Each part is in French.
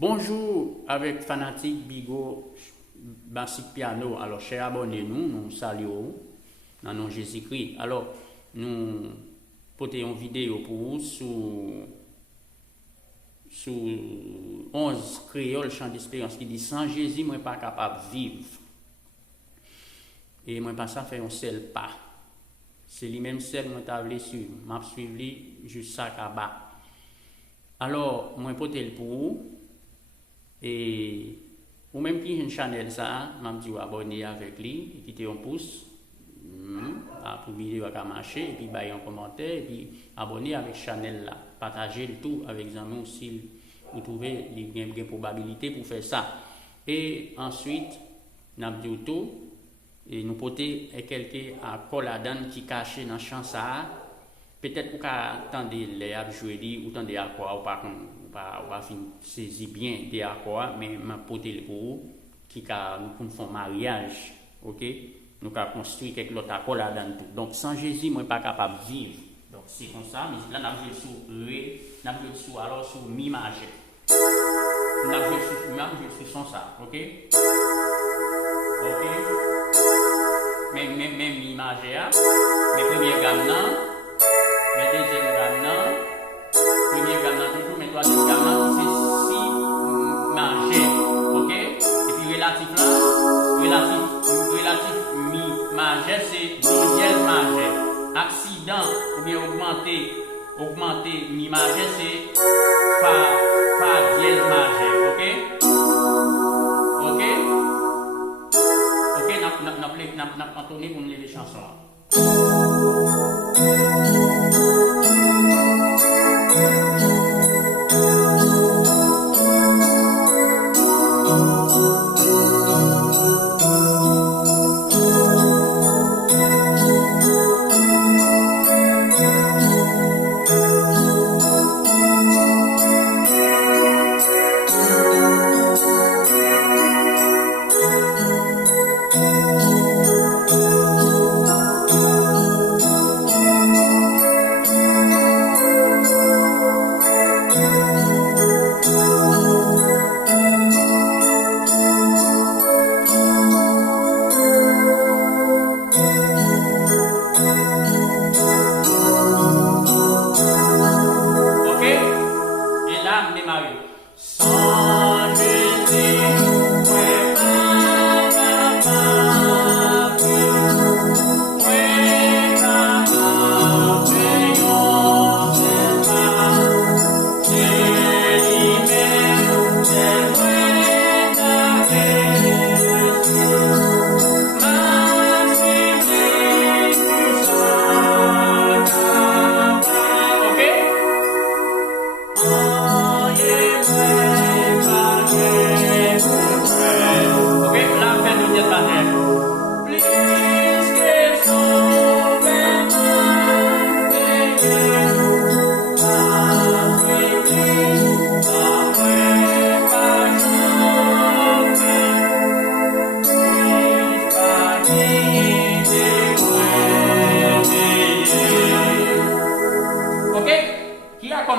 Bonjour avec Fanatique Bigot Basic Piano. Alors, chers abonnés, nous saluons dans nom Jésus-Christ. Alors, nous portons une vidéo pour vous sur 11 créoles chant d'espérance qui dit sans Jésus, moi pas capable de vivre. Et moi pas ça faire un seul pas. C'est lui-même seul moi t'avais suivre. M'a suivre lui jusqu'à Kaba. Alors, moi porter le pour vous. Et ou même qui une channel ça, m'a dit abonner avec lui, quitter un pouce pour vidéo à marcher et puis bailler un commentaire et puis abonner avec channel là, partager le tout avec les amis si vous trouvez des probabilités pour faire ça. Et ensuite, n'a dit tout et nous porter quelqu'un à Coladan qui caché dans champ ça. Peut-être pour attendre les jouer ou attendre à quoi ou pas on fin saisir bien des accords mais m'a porter pour vous qui nous font mariage, OK, nous avons construit quelque autre accord là dedans tout. Donc sans Jésus moi pas capable de vivre. Donc c'est comme ça, mais là n'a joué sur ré, n'a joué sur alors sur mi majeur. N'a joué sur son ça, OK? OK? Même mi majeur, mais première gamme là, mais deuxième gamme là, première gamme là toujours, mais troisième gamme là c'est si majeur, OK? Et puis relatif mi majeur c'est do dièse majeur. Accident ou bien augmenter mi majeur c'est fa dièse majeur, OK? OK? OK, n'a entonné pour nous les chansons.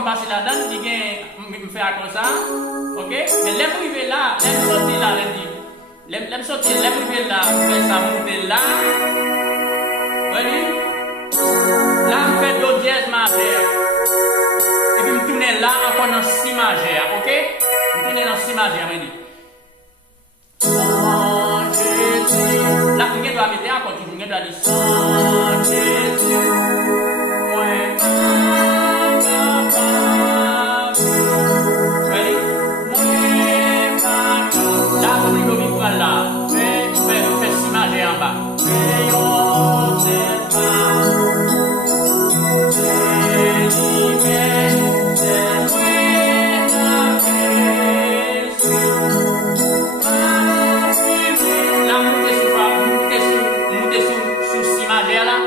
Passer là-dedans, il me fait comme ça, OK? Mais l'aime arriver là, l'aime sortir là, l'aime sortir, l'aime arriver là, faire ça monter là, voyez? Là, je fais do dièse majeur, et puis je tourne là encore dans si majeur, OK? Je tourne dans si majeur, je dis. Sans Jésus, là, je dois mettre encore toujours, je dois dire sans Jésus, monter sur si majeur là.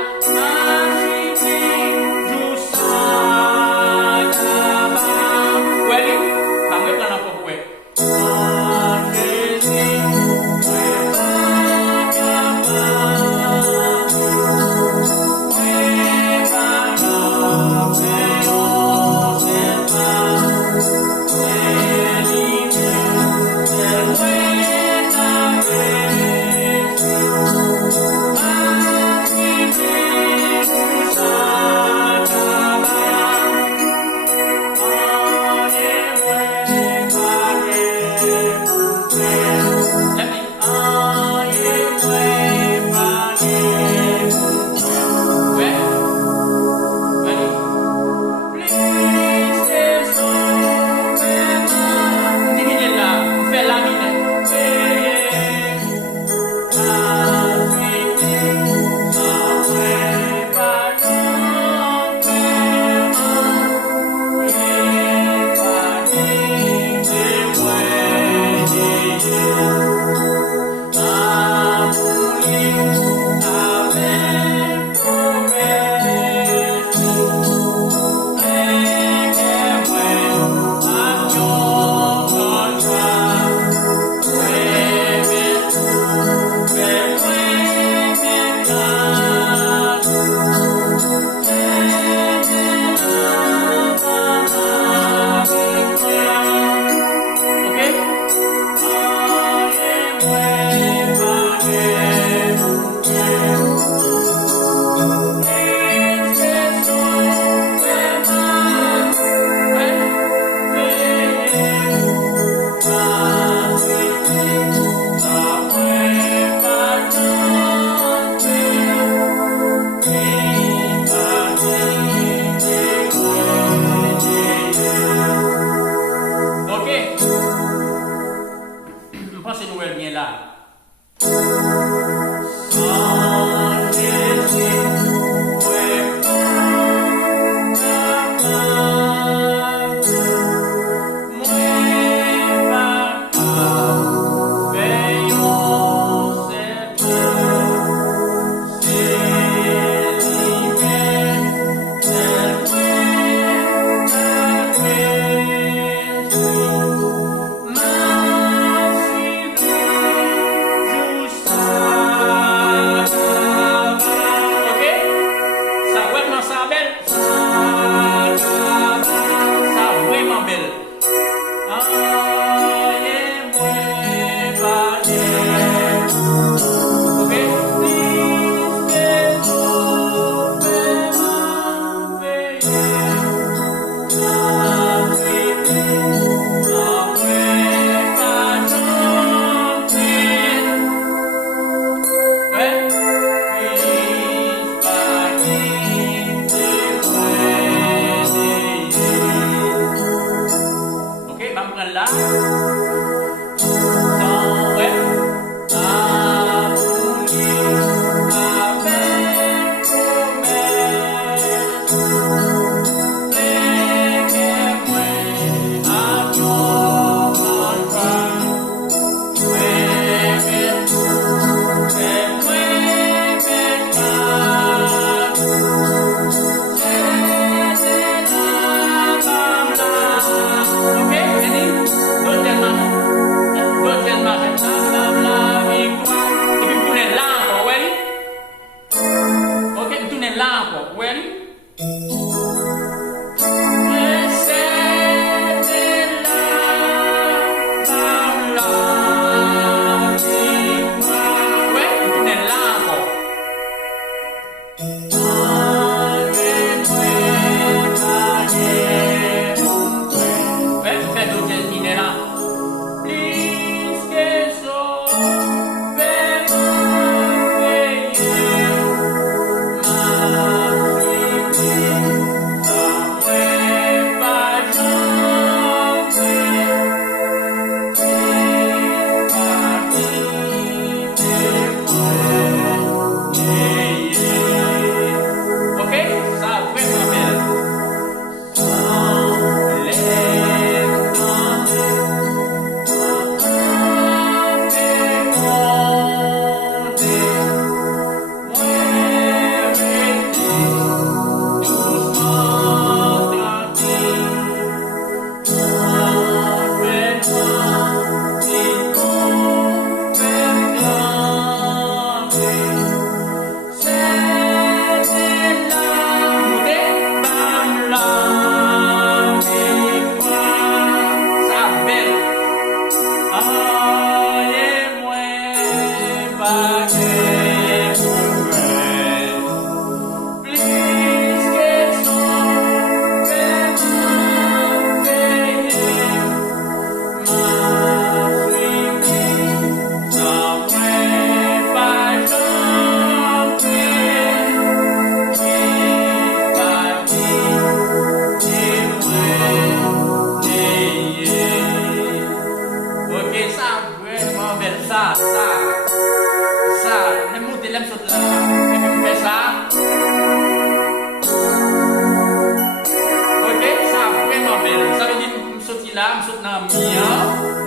là, je saute dans mi,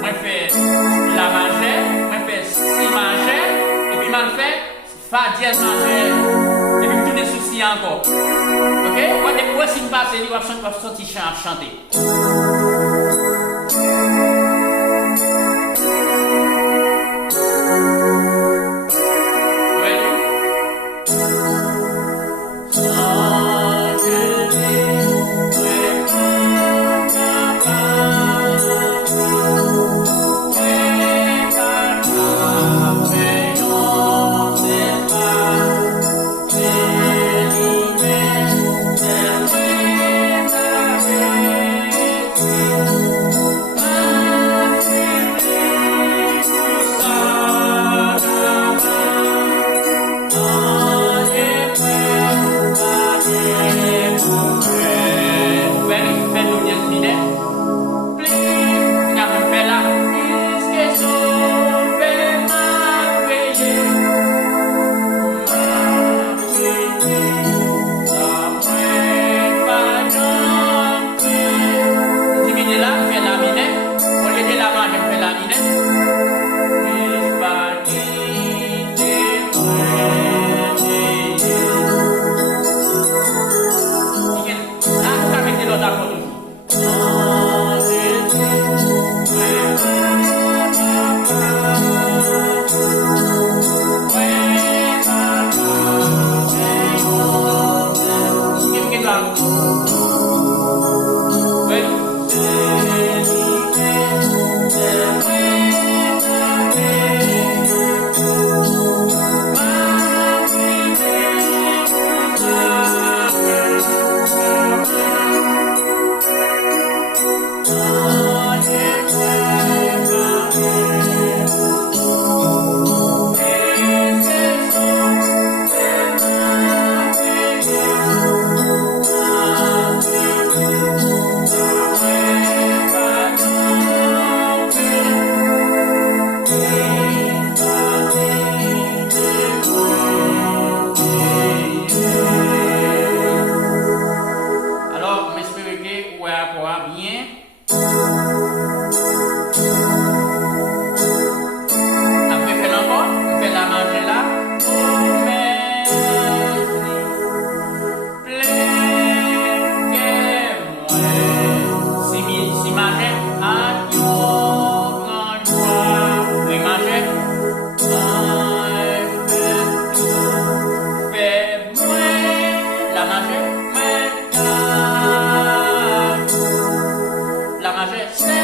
moi fais la majeur, moi fais si majeur, et puis je fais fa dièse majeur, et puis je tourne les soucis encore. Ok? Moi, si je passe, je vais sortir chanter. La majeur,